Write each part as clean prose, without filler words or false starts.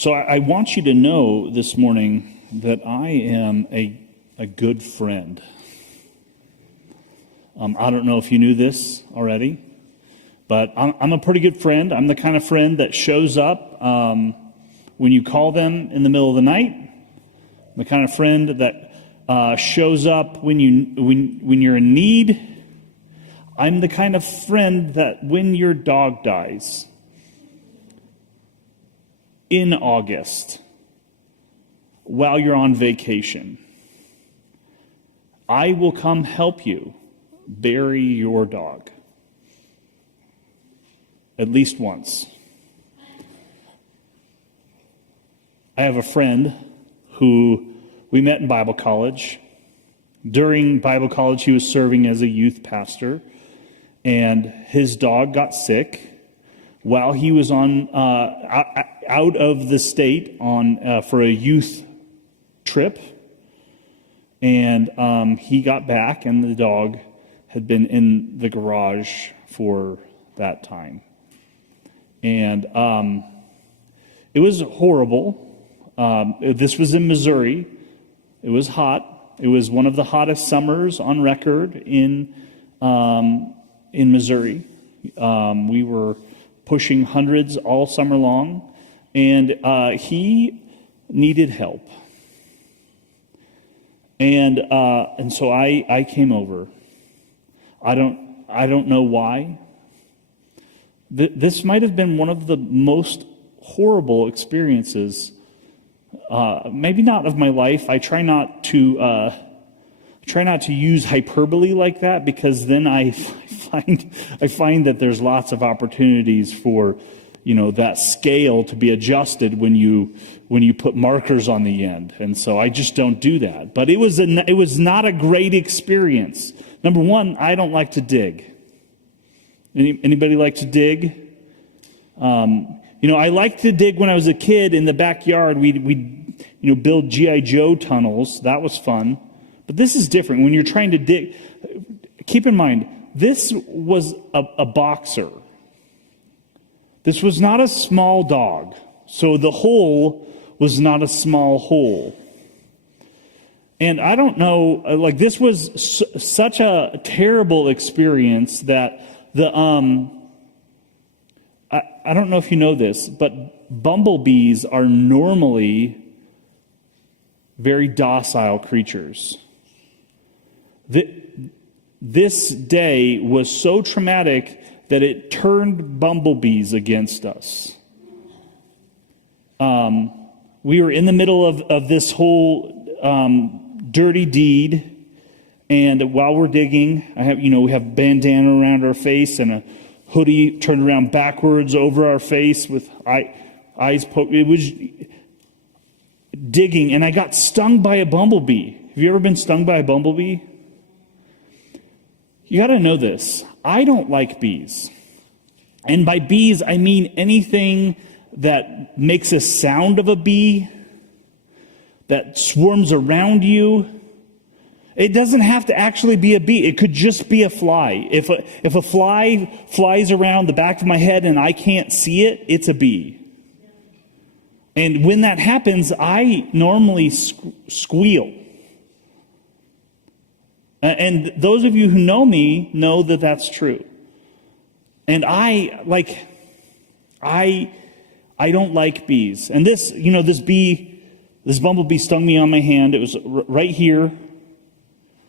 So I want you to know this morning that I am a good friend. I don't know if you knew this already, but I'm a pretty good friend. I'm the kind of friend that shows up when you call them in the middle of the night. I'm the kind of friend that shows up when you're in need. I'm the kind of friend that when your dog dies in August, while you're on vacation, I will come help you bury your dog. At least once. I have a friend who we met in Bible college. During Bible college, he was serving as a youth pastor, and his dog got sick while he was on out of the state on for a youth trip, and he got back, and the dog had been in the garage for that time, and it was horrible. This was in Missouri. It was hot. It was one of the hottest summers on record in Missouri. We were pushing hundreds all summer long, and he needed help. And so I came over. I don't know why. This might have been one of the most horrible experiences, maybe not of my life. I try not to use hyperbole like that, because then I find that there's lots of opportunities for, that scale to be adjusted when you put markers on the end, and so I just don't do that. But it was not a great experience. Number one, I don't like to dig. Anybody like to dig? I liked to dig when I was a kid in the backyard. We'd build G.I. Joe tunnels. That was fun. But this is different. When you're trying to dig, keep in mind, this was a boxer. This was not a small dog. So the hole was not a small hole. And I don't know, this was such a terrible experience that I don't know if you know this, but bumblebees are normally very docile creatures. This day was so traumatic that it turned bumblebees against us. We were in the middle of this whole dirty deed, and while we're digging, we have bandana around our face and a hoodie turned around backwards over our face with eyes poked. It was digging, and I got stung by a bumblebee. Have you ever been stung by a bumblebee? You got to know this. I don't like bees. And by bees, I mean anything that makes a sound of a bee, that swarms around you. It doesn't have to actually be a bee. It could just be a fly. If a fly flies around the back of my head and I can't see it, it's a bee. And when that happens, I normally squeal. And those of you who know me know that that's true. And I don't like bees. And this bumblebee stung me on my hand. It was right here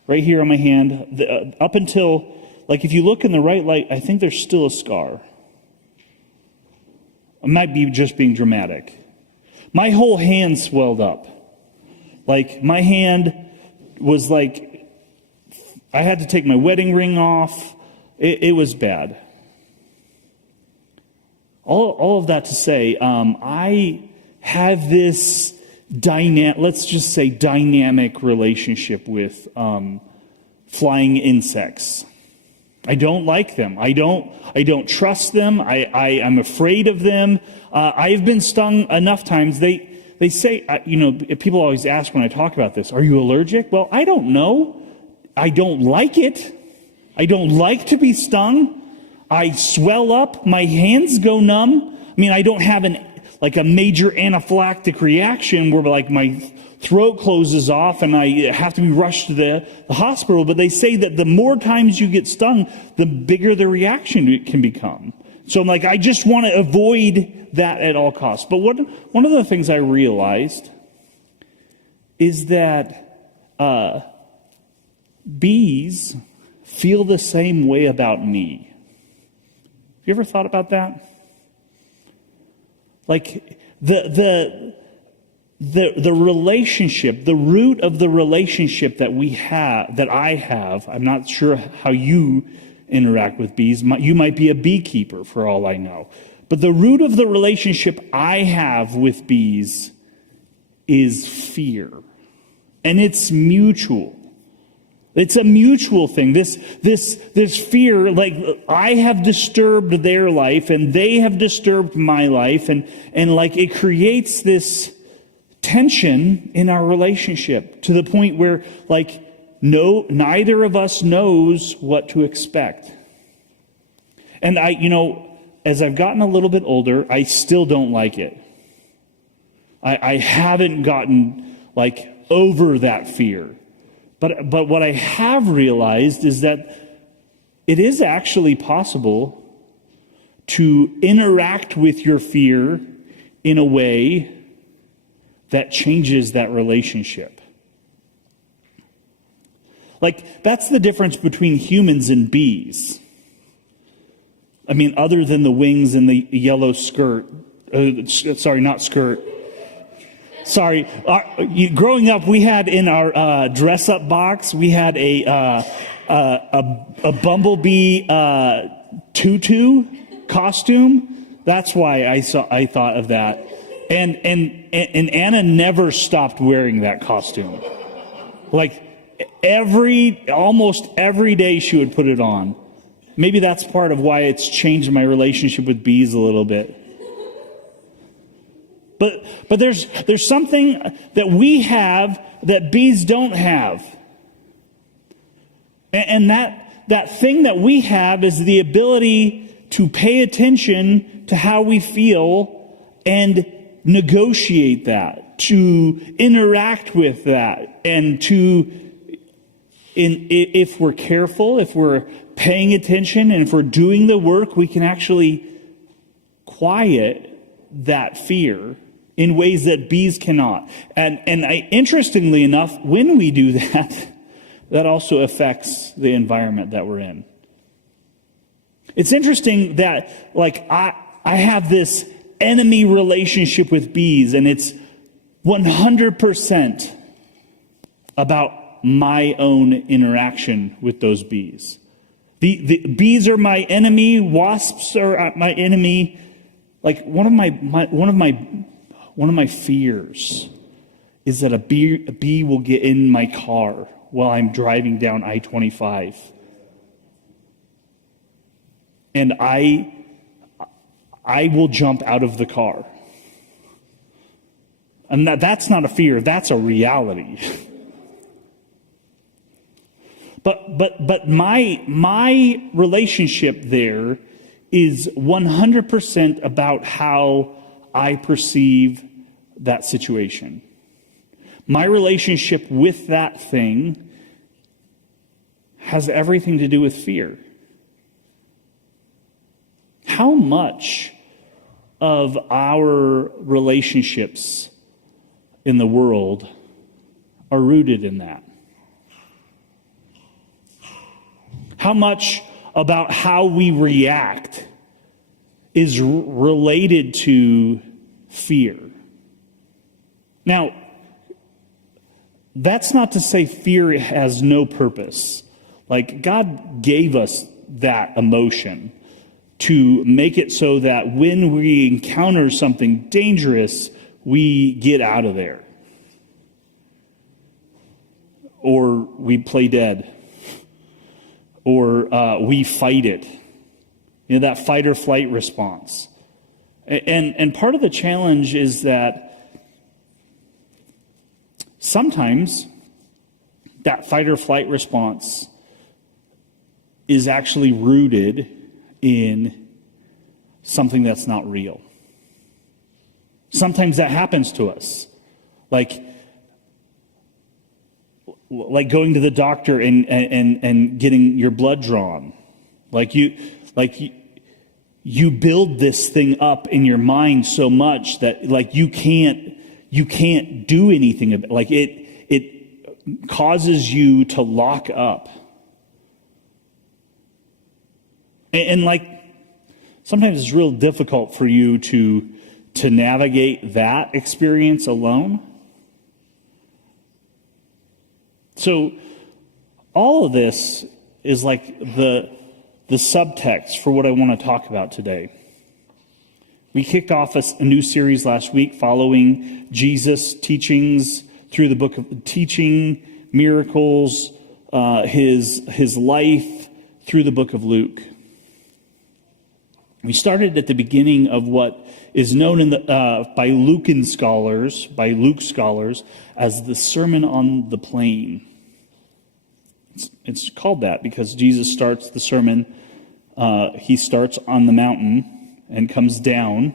on my hand, up until, if you look in the right light, I think there's still a scar. I might be just being dramatic. My whole hand swelled up. My hand was I had to take my wedding ring off. It was bad. All of that to say, I have this let's just say dynamic relationship with flying insects. I don't like them. I don't trust them. I'm afraid of them. I've been stung enough times. They say, people always ask when I talk about this, are you allergic? Well, I don't know. I don't like it. I don't like to be stung. I swell up. My hands go numb. I mean, I don't have like a major anaphylactic reaction where like my throat closes off and I have to be rushed to the hospital. But they say that the more times you get stung, the bigger the reaction can become. So I'm like, I just want to avoid that at all costs. But one of the things I realized is that bees feel the same way about me. Have you ever thought about that? Like the relationship, the root of the relationship that we have, that I have, I'm not sure how you interact with bees. You might be a beekeeper for all I know. But the root of the relationship I have with bees is fear. And it's mutual. It's a mutual thing. This fear, like I have disturbed their life and they have disturbed my life, and like it creates this tension in our relationship to the point where like neither of us knows what to expect. And as I've gotten a little bit older, I still don't like it. I haven't gotten like over that fear. But what I have realized is that it is actually possible to interact with your fear in a way that changes that relationship. Like, that's the difference between humans and bees. I mean, other than the wings and the yellow skirt. Sorry, not skirt. Sorry. Growing up, we had in our dress-up box, we had a bumblebee tutu costume. That's why I thought of that. And Anna never stopped wearing that costume. Like almost every day she would put it on. Maybe that's part of why it's changed my relationship with bees a little bit. But there's something that we have that bees don't have. And that thing that we have is the ability to pay attention to how we feel and negotiate that, to interact with that, and if we're careful, if we're paying attention, and if we're doing the work, we can actually quiet that fear in ways that bees cannot. And interestingly enough, when we do that, that also affects the environment that we're in. It's interesting that, like, I have this enemy relationship with bees, and it's 100% about my own interaction with those bees. The bees are my enemy. Wasps are my enemy. Like one of my fears is that a bee will get in my car while I'm driving down I-25, and I will jump out of the car. And that's not a fear; that's a reality. But my relationship there is 100% about how I perceive that situation. My relationship with that thing has everything to do with fear. How much of our relationships in the world are rooted in that? How much about how we react is related to fear? Now, that's not to say fear has no purpose. Like, God gave us that emotion to make it so that when we encounter something dangerous, we get out of there. Or we play dead. Or we fight it. You know, that fight or flight response. And part of the challenge is that sometimes that fight or flight response is actually rooted in something that's not real. sometimes that happens to us. Like going to the doctor and getting your blood drawn. You build this thing up in your mind so much that like you can't do anything about it. Like it causes you to lock up. And like sometimes it's real difficult for you to navigate that experience alone. So all of this is like the subtext for what I want to talk about today. We kicked off a new series last week following Jesus' teachings through the book of teaching, miracles, his life through the book of Luke. We started at the beginning of what is known by Luke scholars as the Sermon on the Plain. It's called that because Jesus starts the sermon. He starts on the mountain and comes down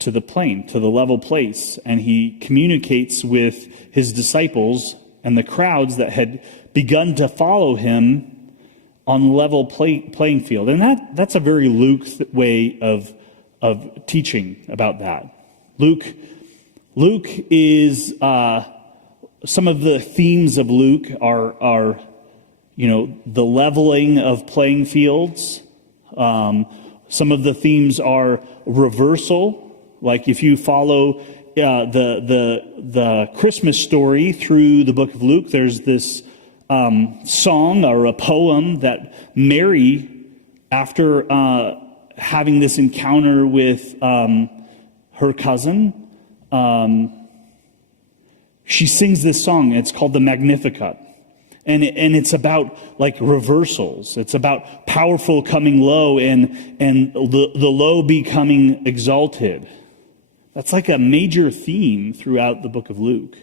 to the plain, to the level place, and he communicates with his disciples and the crowds that had begun to follow him on level playing field. And that's a very Luke way of teaching about that. Luke is some of the themes of Luke are the leveling of playing fields. Some of the themes are reversal. Like if you follow the Christmas story through the book of Luke, there's this song or a poem that Mary, after having this encounter with her cousin, she sings this song. It's called the Magnificat. And it's about like reversals. It's about powerful coming low and the low becoming exalted. That's like a major theme throughout the book of Luke.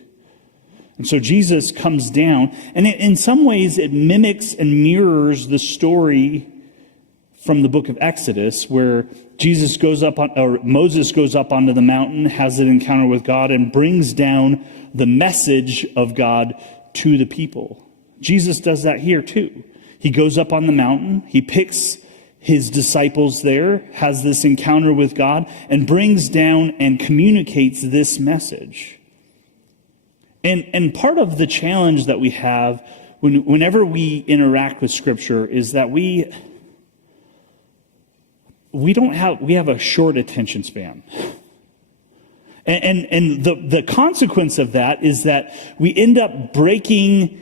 And so Jesus comes down, and in some ways it mimics and mirrors the story from the book of Exodus, where Moses goes up onto the mountain, has an encounter with God, and brings down the message of God to the people. Jesus does that here too. He goes up on the mountain, he picks his disciples there, has this encounter with God, and brings down and communicates this message. And part of the challenge that we have whenever we interact with Scripture is that we have a short attention span. And the consequence of that is that we end up breaking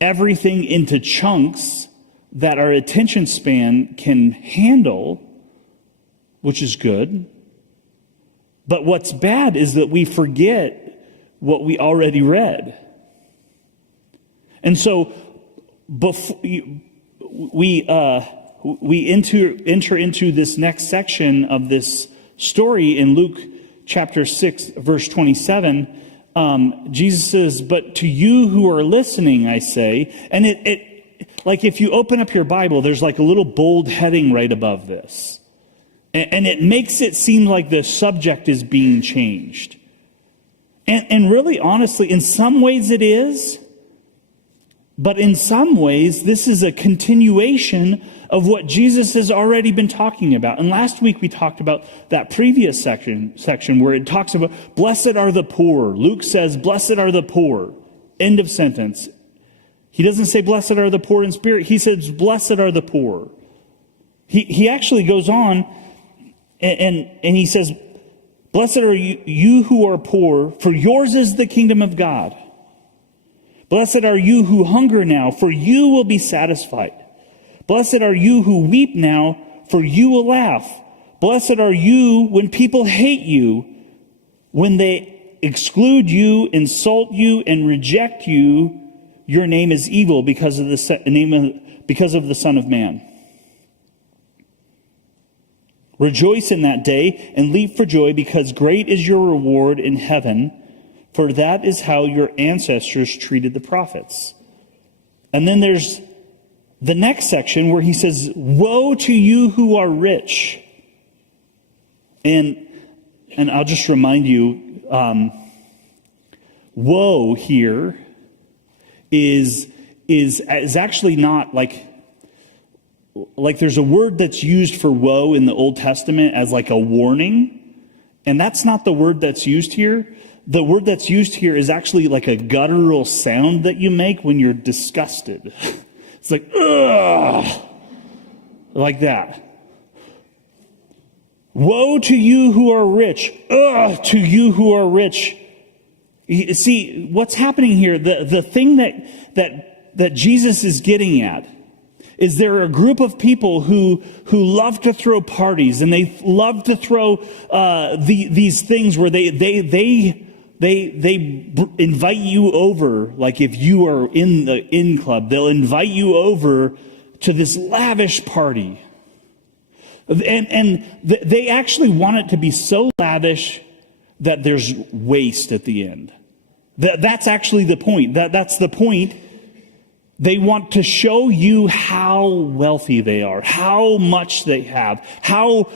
everything into chunks that our attention span can handle, which is good. But what's bad is that we forget what we already read. And so before we enter into this next section of this story in Luke chapter 6, verse 27, Jesus says, "But to you who are listening, I say," and it like if you open up your Bible, there's like a little bold heading right above this. And it makes it seem like the subject is being changed. And really, honestly, in some ways it is. But in some ways, this is a continuation of what Jesus has already been talking about. And last week we talked about that previous section where it talks about, blessed are the poor. Luke says, blessed are the poor. End of sentence. He doesn't say, blessed are the poor in spirit. He says, blessed are the poor. He actually goes on and he says, blessed are you who are poor, for yours is the kingdom of God. Blessed are you who hunger now, for you will be satisfied. Blessed are you who weep now, for you will laugh. Blessed are you when people hate you, when they exclude you, insult you, and reject you. Your name is evil because of the Son of Man. Rejoice in that day and leap for joy, because great is your reward in heaven, for that is how your ancestors treated the prophets. And then there's the next section where he says, woe to you who are rich. And And I'll just remind you, woe here is actually not like there's a word that's used for woe in the Old Testament as like a warning, and that's not the word that's used here. The word that's used here is actually like a guttural sound that you make when you're disgusted. It's like, ugh, like that. Woe to you who are rich. Ugh, to you who are rich. You see, what's happening here, the thing that Jesus is getting at is there are a group of people who love to throw parties, and they love to throw these things where they invite you over. Like if you are in the in club, they'll invite you over to this lavish party. And they actually want it to be so lavish that there's waste at the end. That's actually the point. That's the point. They want to show you how wealthy they are, how much they have, how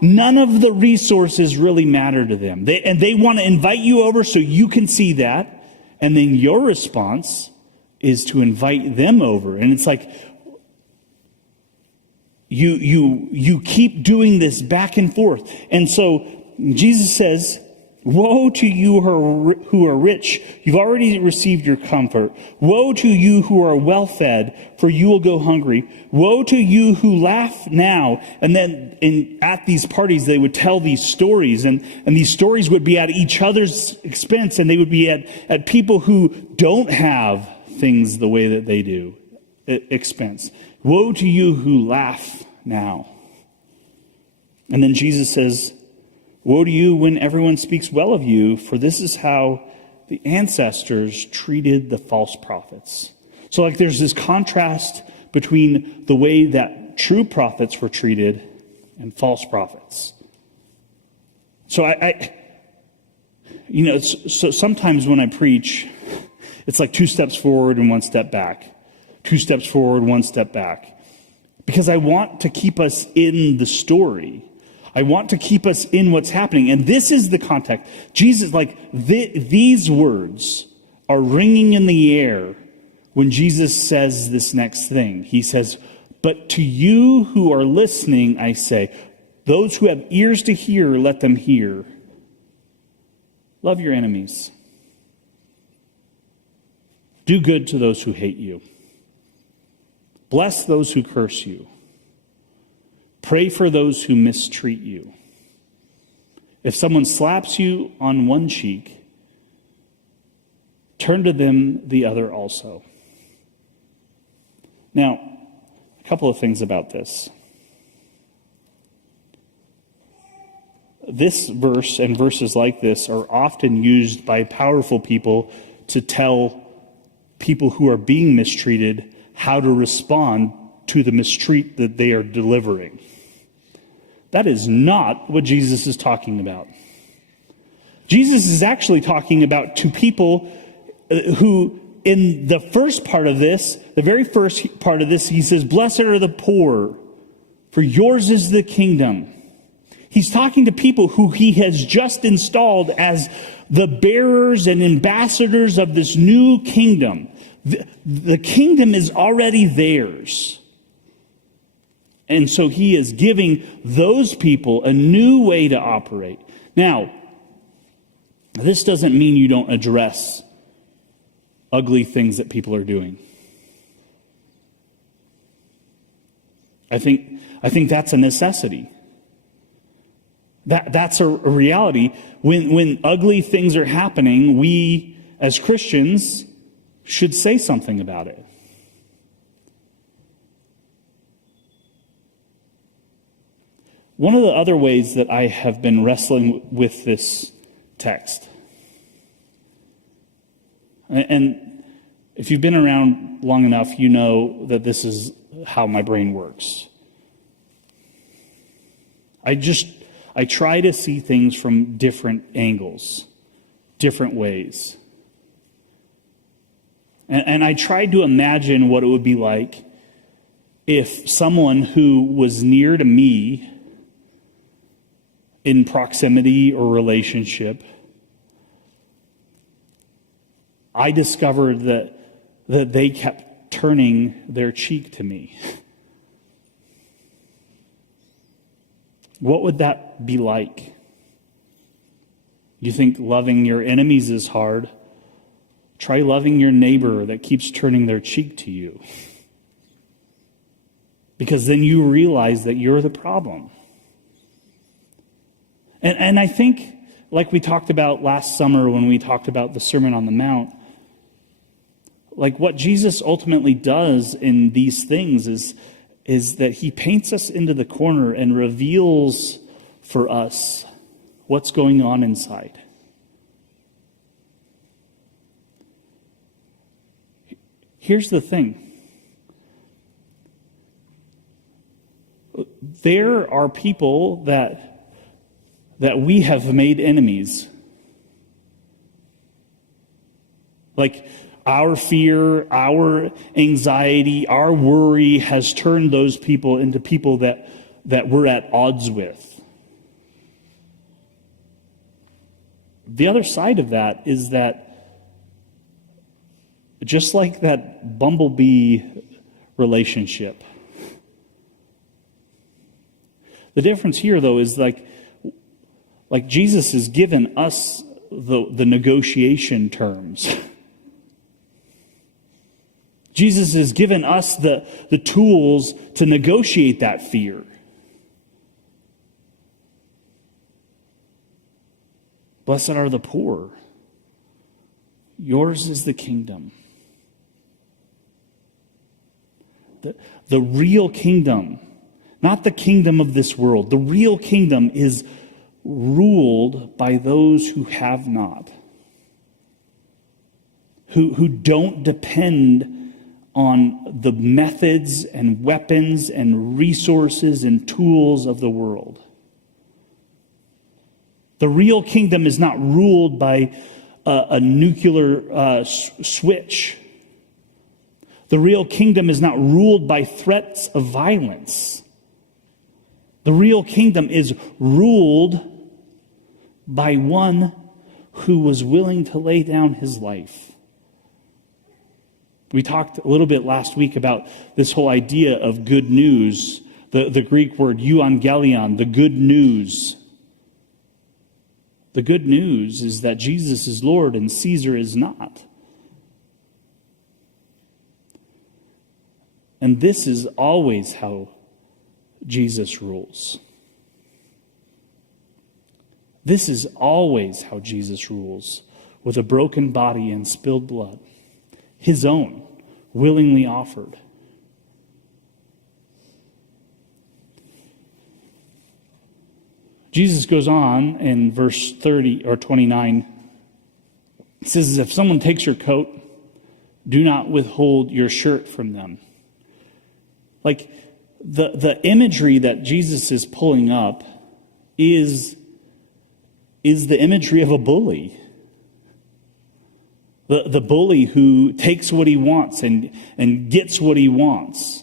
none of the resources really matter to them. They want to invite you over so you can see that. And then your response is to invite them over. And it's like, you keep doing this back and forth. And so Jesus says, woe to you who are rich, you've already received your comfort. Woe to you who are well fed, for you will go hungry. Woe to you who laugh now. And then at these parties, they would tell these stories, and these stories would be at each other's expense, and they would be at people who don't have things the way that they do, expense. Woe to you who laugh now. And then Jesus says, woe to you when everyone speaks well of you, for this is how the ancestors treated the false prophets. So like there's this contrast between the way that true prophets were treated and false prophets. So so sometimes when I preach, it's like 2 steps forward and 1 step back. 2 steps forward, 1 step back. Because I want to keep us in the story. I want to keep us in what's happening. And this is the context. Jesus, these words are ringing in the air when Jesus says this next thing. He says, but to you who are listening, I say, those who have ears to hear, let them hear. Love your enemies. Do good to those who hate you. Bless those who curse you. Pray for those who mistreat you. If someone slaps you on one cheek, turn to them the other also. Now, a couple of things about this. This verse and verses like this are often used by powerful people to tell people who are being mistreated how to respond to the mistreat that they are delivering. That is not what Jesus is talking about. Jesus is actually talking about to people who, in the first part of this, the very first part of this, he says, blessed are the poor, for yours is the kingdom. He's talking to people who he has just installed as the bearers and ambassadors of this new kingdom. The kingdom is already theirs. And so he is giving those people a new way to operate. Now, this doesn't mean you don't address ugly things that people are doing. I think that's a necessity. That's a reality. When ugly things are happening, we as Christians should say something about it. One of the other ways that I have been wrestling with this text, and if you've been around long enough, you know that this is how my brain works. I try to see things from different angles, different ways. And I tried to imagine what it would be like if someone who was near to me in proximity or relationship, I discovered that they kept turning their cheek to me. What would that be like? You think loving your enemies is hard? Try loving your neighbor that keeps turning their cheek to you. Because then you realize that you're the problem. And I think, like we talked about last summer when we talked about the Sermon on the Mount, like what Jesus ultimately does in these things is that he paints us into the corner and reveals for us what's going on inside. Here's the thing. There are people that we have made enemies. Like our fear, our anxiety, our worry has turned those people into people that we're at odds with. The other side of that is that just like that bumblebee relationship, the difference here, though, is like Jesus has given us the negotiation terms. Jesus has given us the tools to negotiate that fear. Blessed are the poor. Yours is the kingdom. The real kingdom, not the kingdom of this world. The real kingdom is ruled by those who have not, who don't depend on the methods and weapons and resources and tools of the world. The real kingdom is not ruled by a nuclear switch. The real kingdom is not ruled by threats of violence. The real kingdom is ruled by one who was willing to lay down his life. We talked a little bit last week about this whole idea of good news, the Greek word euangelion, the good news. The good news is that Jesus is Lord and Caesar is not. And this is always how Jesus rules. This is always how Jesus rules, with a broken body and spilled blood, his own, willingly offered. Jesus goes on in verse 30 or 29. He says, if someone takes your coat, do not withhold your shirt from them. Like the imagery that Jesus is pulling up is the imagery of a bully. The bully who takes what he wants and gets what he wants.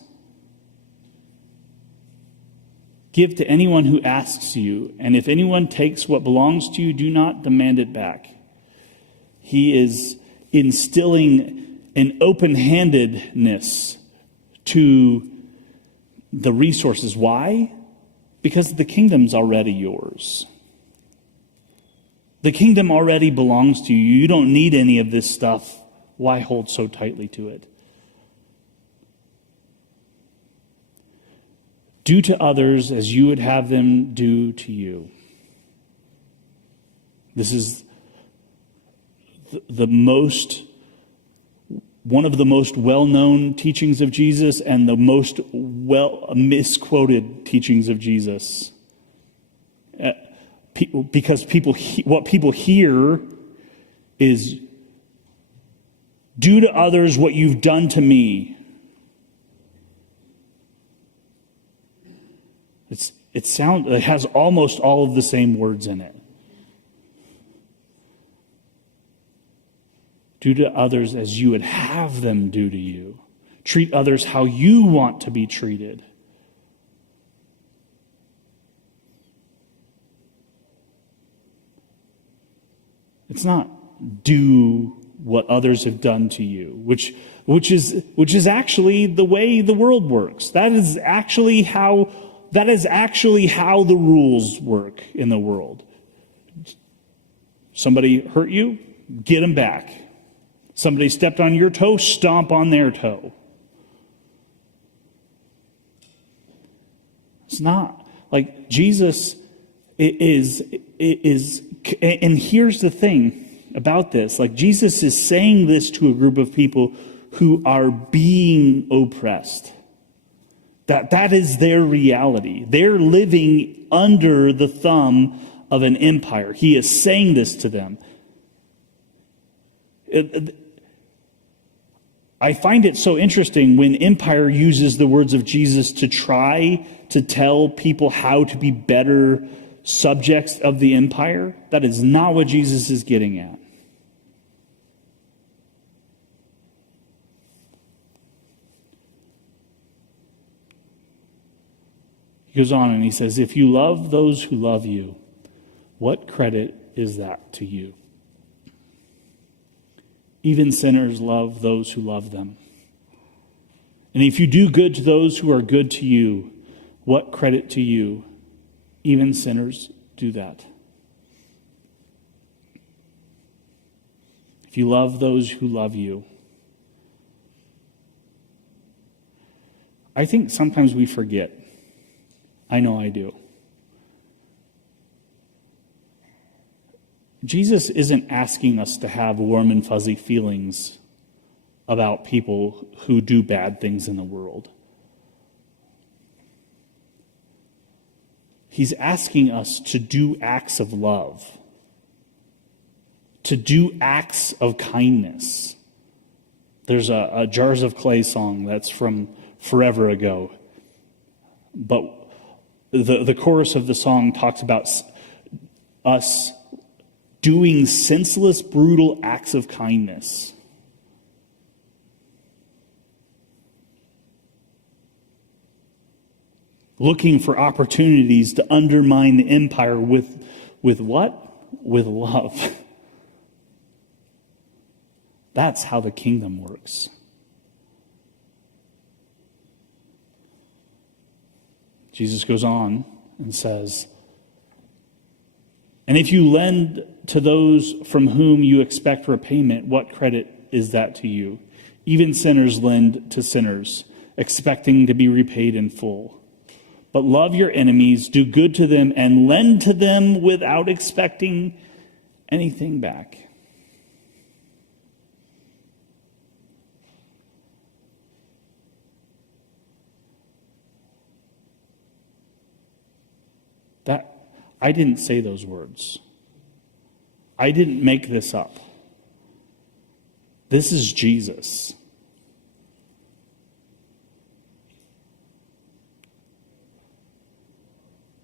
Give to anyone who asks you, and if anyone takes what belongs to you, do not demand it back. He is instilling an open-handedness to the resources. Why? Because the kingdom's already yours. The kingdom already belongs to you. You don't need any of this stuff. Why hold so tightly to it? Do to others as you would have them do to you. This is one of the most well-known teachings of Jesus and the most misquoted teachings of Jesus. Because what people hear is, do to others what you've done to me. It has almost all of the same words in it. Do to others as you would have them do to you. Treat others how you want to be treated. It's not do what others have done to you, which is actually the way the world works. That is actually how the rules work in the world. Somebody hurt you, get them back. Somebody stepped on your toe, stomp on their toe. It's not like Jesus is, and here's the thing about this. Like, Jesus is saying this to a group of people who are being oppressed. That is their reality. They're living under the thumb of an empire. He is saying this to them. I find it so interesting when empire uses the words of Jesus to try to tell people how to be better subjects of the empire. That is not what Jesus is getting at. He goes on and he says, if you love those who love you, what credit is that to you? Even sinners love those who love them. And if you do good to those who are good to you, what credit to you? Even sinners do that. If you love those who love you. I think sometimes we forget. I know I do. Jesus isn't asking us to have warm and fuzzy feelings about people who do bad things in the world. He's asking us to do acts of love, to do acts of kindness. There's a Jars of Clay song that's from forever ago, but the chorus of the song talks about us doing senseless, brutal acts of kindness. Looking for opportunities to undermine the empire with what? With love. That's how the kingdom works. Jesus goes on and says, and if you lend to those from whom you expect repayment, what credit is that to you? Even sinners lend to sinners, expecting to be repaid in full. But love your enemies, do good to them, and lend to them without expecting anything back. I didn't say those words. I didn't make this up. This is Jesus.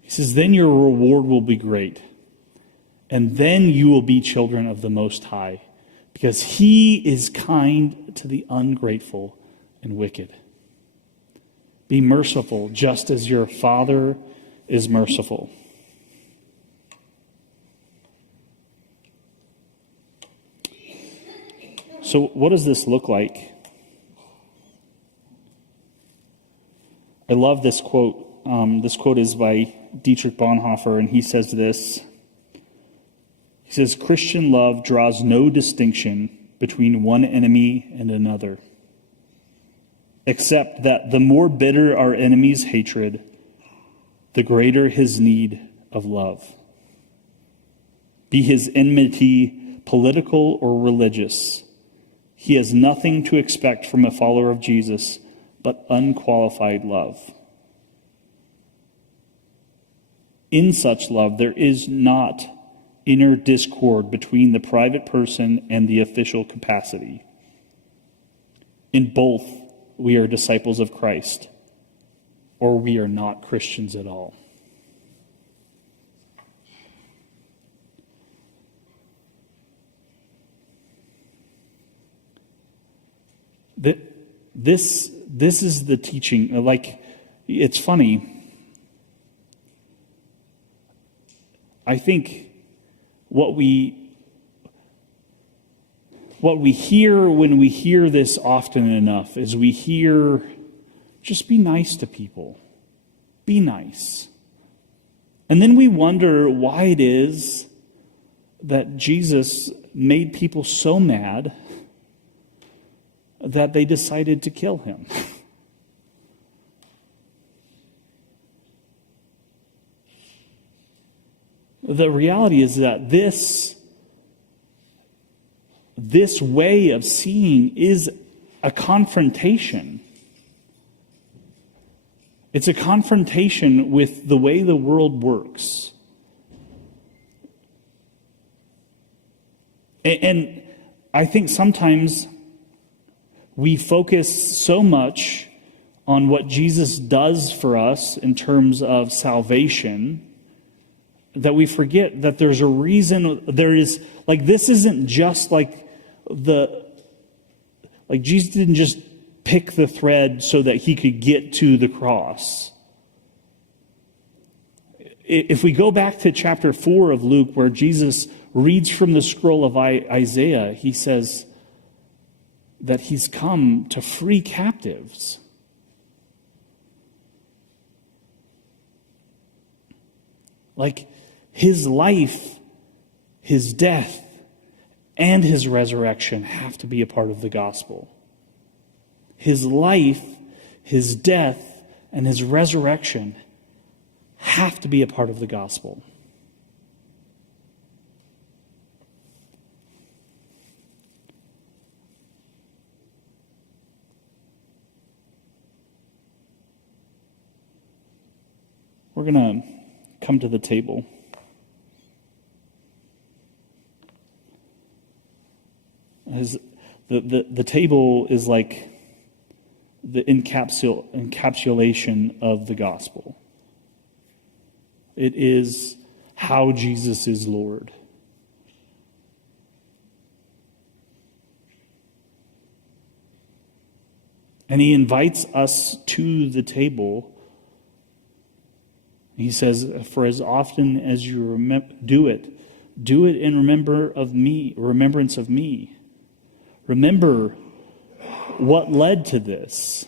He says, then your reward will be great. And then you will be children of the Most High, because He is kind to the ungrateful and wicked. Be merciful, just as your Father is merciful. So what does this look like? I love this quote. This quote is by Dietrich Bonhoeffer, and he says this. He says, Christian love draws no distinction between one enemy and another, except that the more bitter our enemy's hatred, the greater his need of love. Be his enmity political or religious, he has nothing to expect from a follower of Jesus but unqualified love. In such love, there is not inner discord between the private person and the official capacity. In both, we are disciples of Christ, or we are not Christians at all. This is the teaching. Like, it's funny. I think what we what we hear when we hear this often enough is we hear, just be nice to people. Be nice. And then we wonder why it is that Jesus made people so mad that they decided to kill him. The reality is that this way of seeing is a confrontation. It's a confrontation with the way the world works. And I think sometimes we focus so much on what Jesus does for us in terms of salvation that we forget that there's a reason. This isn't just like Jesus didn't just pick the thread so that he could get to the cross. If we go back to chapter 4 of Luke, where Jesus reads from the scroll of Isaiah, he says that he's come to free captives. Like his life, his death, and his resurrection have to be a part of the gospel. His life, his death, and his resurrection have to be a part of the gospel. We're going to come to the table. As the table is like the encapsulation of the gospel. It is how Jesus is Lord. And he invites us to the table. He says, for as often as you do it in remembrance of me. Remember what led to this.